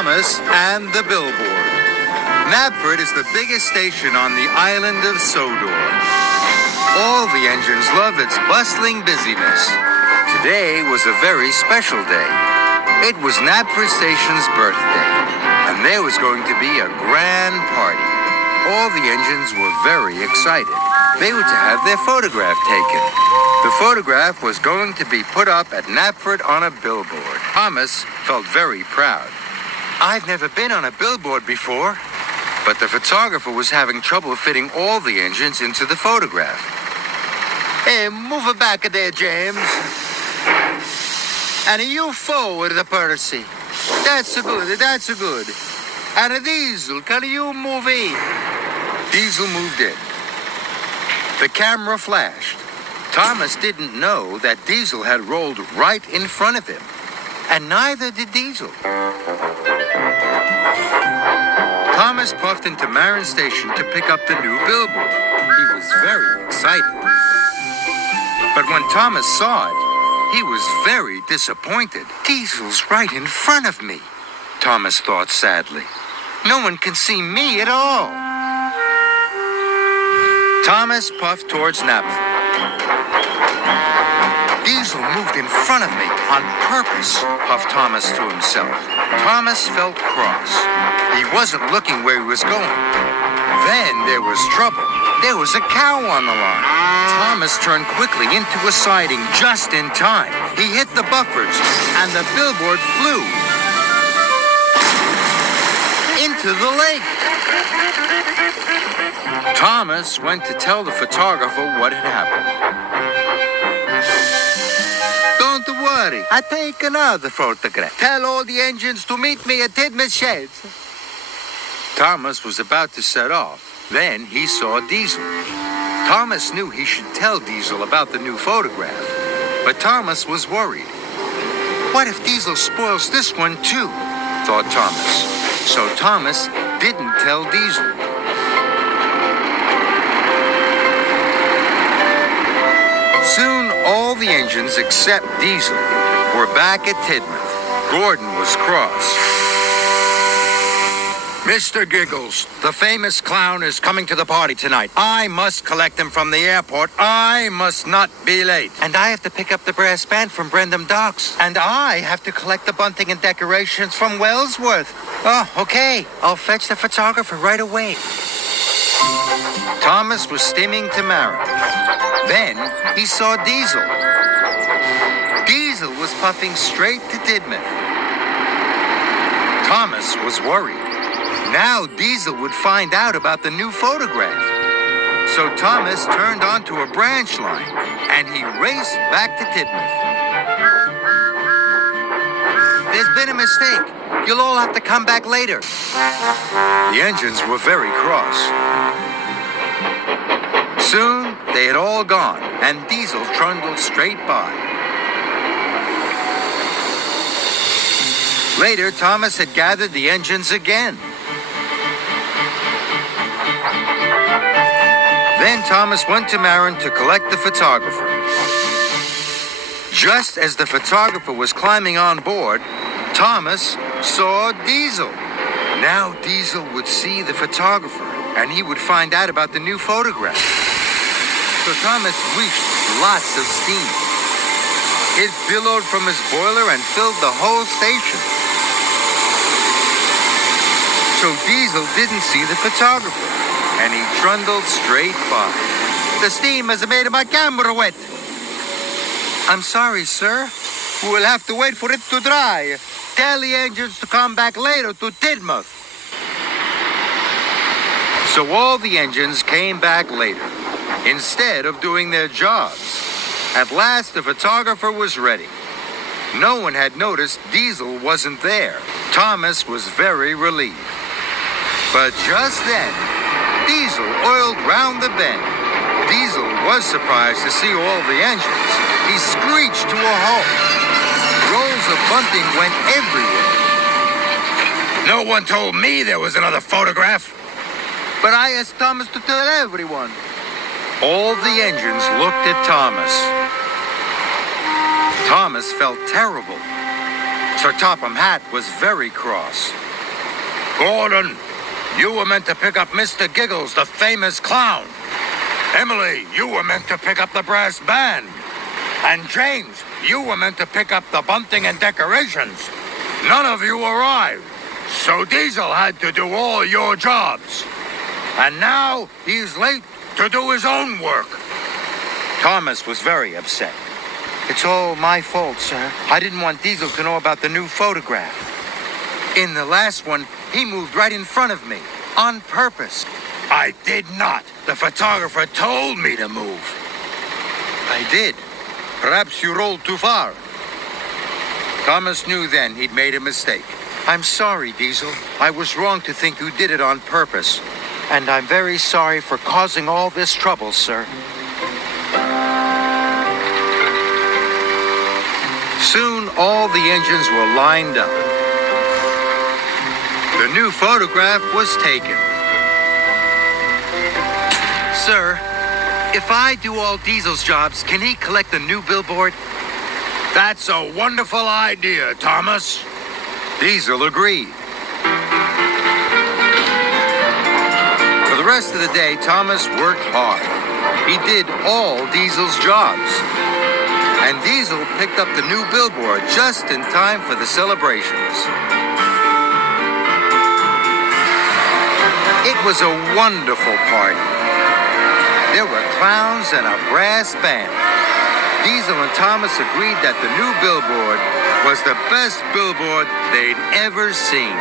Thomas and the Billboard. Knapford is the biggest station on the island of Sodor. All the engines love its bustling busyness. Today was a very special day. It was Knapford Station's birthday, and there was going to be a grand party. All the engines were very excited. They were to have their photograph taken. The photograph was going to be put up at Knapford on a billboard. Thomas felt very proud. I've never been on a billboard before. But the photographer was having trouble fitting all the engines into the photograph. Hey, move it back a there, James. And you forward, Percy. That's good. And a Diesel, can you move in? Diesel moved in. The camera flashed. Thomas didn't know that Diesel had rolled right in front of him. And neither did Diesel. Thomas puffed into Marin Station to pick up the new billboard. He was very excited. But when Thomas saw it, he was very disappointed. Diesel's right in front of me, Thomas thought sadly. No one can see me at all. Thomas puffed towards Knapford. Diesel moved in front of me on purpose, puffed Thomas to himself. Thomas felt cross. He wasn't looking where he was going. Then there was trouble. There was a cow on the line. Thomas turned quickly into a siding just in time. He hit the buffers, and the billboard flew into the lake. Thomas went to tell the photographer what had happened. Don't worry, I take another photograph. Tell all the engines to meet me at Tidmouth Sheds. Thomas was about to set off. Then he saw Diesel. Thomas knew he should tell Diesel about the new photograph. But Thomas was worried. What if Diesel spoils this one too? Thought Thomas. So Thomas didn't tell Diesel. Soon all the engines except Diesel were back at Tidmouth. Gordon was cross. Mr. Giggles, the famous clown, is coming to the party tonight. I must collect him from the airport. I must not be late. And I have to pick up the brass band from Brendam Docks. And I have to collect the bunting and decorations from Wellsworth. Oh, okay. I'll fetch the photographer right away. Thomas was steaming to Marin. Then he saw Diesel. Diesel was puffing straight to Tidmouth. Thomas was worried. Now Diesel would find out about the new photograph. So Thomas turned onto a branch line, and he raced back to Tidmouth. There's been a mistake. You'll all have to come back later. The engines were very cross. Soon, they had all gone, and Diesel trundled straight by. Later, Thomas had gathered the engines again. Then Thomas went to Marin to collect the photographer. Just as the photographer was climbing on board, Thomas saw Diesel. Now Diesel would see the photographer, and he would find out about the new photograph. So Thomas reached lots of steam. It billowed from his boiler and filled the whole station. So Diesel didn't see the photographer, and he trundled straight by. The steam has made my camera wet. I'm sorry, sir. We'll have to wait for it to dry. Tell the engines to come back later to Tidmouth. So all the engines came back later, instead of doing their jobs. At last, the photographer was ready. No one had noticed Diesel wasn't there. Thomas was very relieved. But just then, Diesel oiled round the bend. Diesel was surprised to see all the engines. He screeched to a halt. Rolls of bunting went everywhere. No one told me there was another photograph. But I asked Thomas to tell everyone. All the engines looked at Thomas. Thomas felt terrible. Sir Topham Hatt was very cross. Gordon, you were meant to pick up Mr. Giggles, the famous clown. Emily, you were meant to pick up the brass band. And James, you were meant to pick up the bunting and decorations. None of you arrived, so Diesel had to do all your jobs. And now he's late to do his own work. Thomas was very upset. It's all my fault, sir. I didn't want Diesel to know about the new photograph. In the last one, he moved right in front of me, on purpose. I did not. The photographer told me to move. I did. Perhaps you rolled too far. Thomas knew then he'd made a mistake. I'm sorry, Diesel. I was wrong to think you did it on purpose. And I'm very sorry for causing all this trouble, sir. Soon, all the engines were lined up. The new photograph was taken. Sir, if I do all Diesel's jobs, can he collect the new billboard? That's a wonderful idea, Thomas. Diesel agreed. For the rest of the day, Thomas worked hard. He did all Diesel's jobs. And Diesel picked up the new billboard just in time for the celebrations. It was a wonderful party. There were clowns and a brass band. Diesel and Thomas agreed that the new billboard was the best billboard they'd ever seen.